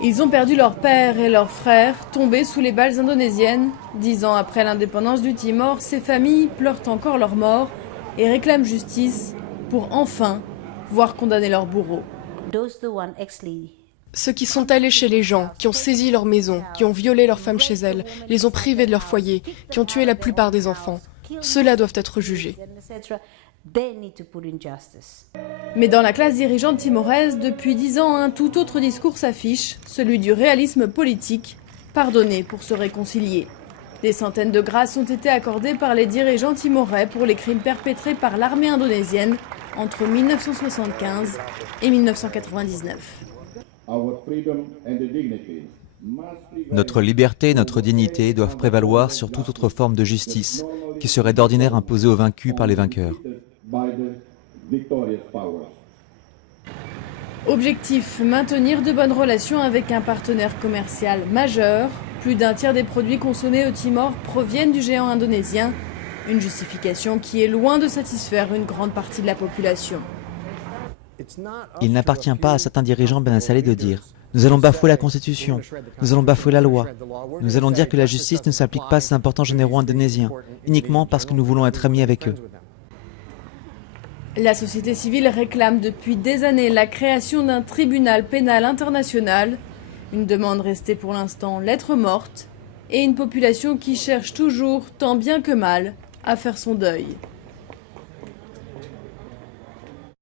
Ils ont perdu leur père et leur frère, tombés sous les balles indonésiennes. 10 ans après l'indépendance du Timor, ces familles pleurent encore leur mort et réclament justice pour enfin voir condamner leurs bourreaux. Ceux qui sont allés chez les gens, qui ont saisi leurs maisons, qui ont violé leurs femmes chez elles, les ont privés de leur foyer, qui ont tué la plupart des enfants, ceux-là doivent être jugés. Mais dans la classe dirigeante timoraise, depuis 10 ans, un tout autre discours s'affiche, celui du réalisme politique, pardonner pour se réconcilier. Des centaines de grâces ont été accordées par les dirigeants timorais pour les crimes perpétrés par l'armée indonésienne entre 1975 et 1999. Notre liberté et notre dignité doivent prévaloir sur toute autre forme de justice qui serait d'ordinaire imposée aux vaincus par les vainqueurs. Objectif, maintenir de bonnes relations avec un partenaire commercial majeur. Plus d'un tiers des produits consommés au Timor proviennent du géant indonésien. Une justification qui est loin de satisfaire une grande partie de la population. Il n'appartient pas à certains dirigeants bien installés de dire « Nous allons bafouer la Constitution, nous allons bafouer la loi, nous allons dire que la justice ne s'applique pas à ces importants généraux indonésiens, uniquement parce que nous voulons être amis avec eux. » La société civile réclame depuis des années la création d'un tribunal pénal international, une demande restée pour l'instant lettre morte, et une population qui cherche toujours, tant bien que mal, à faire son deuil.